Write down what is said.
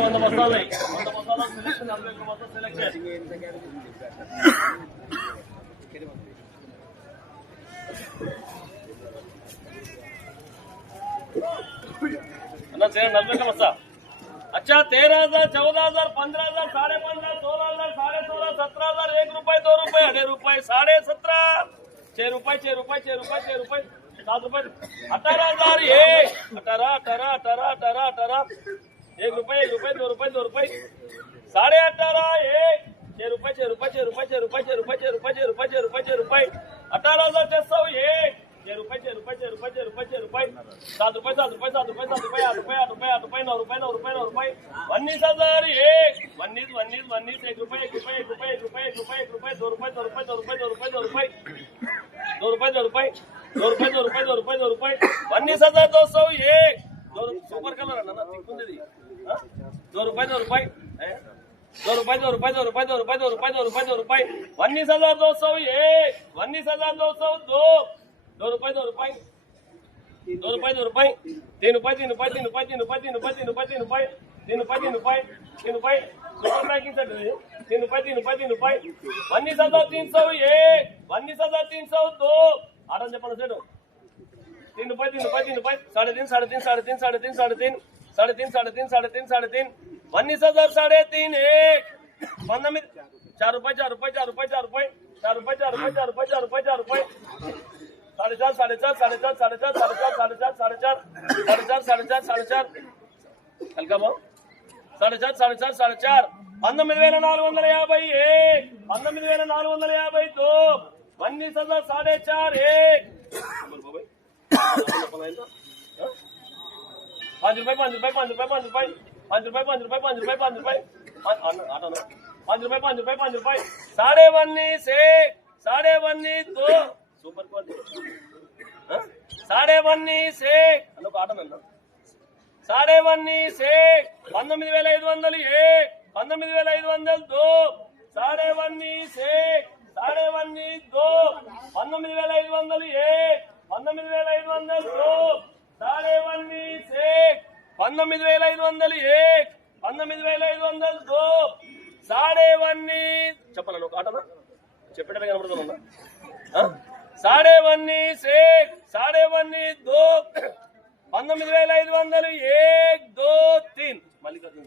100 బస్తాలు 100 బస్తాలు సెలెక్షన్ 41 బస్తాలు సెలెక్షన్ अन्ना से 90 का बस्ता अच्छा 13,000 14,000 15,000 15,500 16,000 16,500 17,000 1 रुपये 2 रुपये 2.5 रुपये 17,500 6 रुपये 6 रुपये 6 रुपये 6 रुपये 7 रुपये 18,000 ये 18 18 18 18 18 1 रुपये 1 रुपये 2 रुपये 2 रुपये 18,500 ये 6 रुपये 6 रुपये 6 रुपये 6 रुपये 6 रुपये 6 रुपये 6 रुपये 6 रुपये 6 रुपये 18,600 ये 6 रुपये 6 रुपये 6 रुपये 6 रुपये 6 रुपये 7 रुपये 7 रुपये 7 रुपये 7 रुपये 8 रुपये 8 रुपये 8 रुपये 9 रुपये 9 रुपये 9 रुपये 19,000 एक 19 1 रुपये 1 रुपये 1 रुपये 1 रुपये 1 रुपये 1 रुपये 2 रुपये 2 रुपये 2 रुपये 2 रुपये 2 रुपये 2 रुपये 2 रुपये 2 रुपये 2 रुपये 2 रुपये 2 रुपये 19,200 एक 2 सुपर कलर है ना तिक्कुंदी 2 रुपये 2 रुपये 2 रुपये 2 रुपये 2 रुपये 2 रुपये 2 रुपये 2 रुपये 2 रुपये 19,200 एक 19,200 2 रुपये 2 रुपये 2 रुपये 2 रुपये 3 रुपये 3 रुपये 3 रुपये 3 रुपये 3 रुपये 3 रुपये 3 रुपये 3 रुपये 3 रुपये 3 रुपये सुपर पैकिंग सेट 3 रुपये 3 रुपये 3 रुपये 19,300 एक 19,300 दो आराम से पढ़ो सेट 3 रुपये 3 रुपये 3 रुपये 3.5 3.5 3.5 3.5 3.5 3.5 3.5 19,000 3.5 एक 4 रुपये 4 रुपये 4 रुपये 4 रुपये 4 रुपये 4 रुपये 4 रुपये 4 रुपये 4 रुपये 4.5 4.5 4.5 4.5 4.5 4.5 4.5 हल्का भाव 4.5 4.5 4.5 19,450 एक 19,450 दो 19,000 4.5 एक 5 रुपये 5 रुपये 5 रुपये 5 रुपये 5 रुपये 5 रुपये 5 रुपये 5 रुपये 5 रुपये 5 रुपये 5 रुपये 19,5 एक 19,5 दो సూపర్ క్వాలిటీ 19,5 एक అదొక ఆట నన్న 19,5 एक 19,500 एक 19,500 दो 19,5 एक 19,500 दो 19,500 एक 19,500 दो 19,5 एक 19,500 एक 19,500 दो 19,5 చెప్పాలా ఒక ఆటనా చెప్పేటప్పుడు కనబడుతుందా 19,5 एक 19,5 दो 19,500 1 2 3 మల్లికార్జున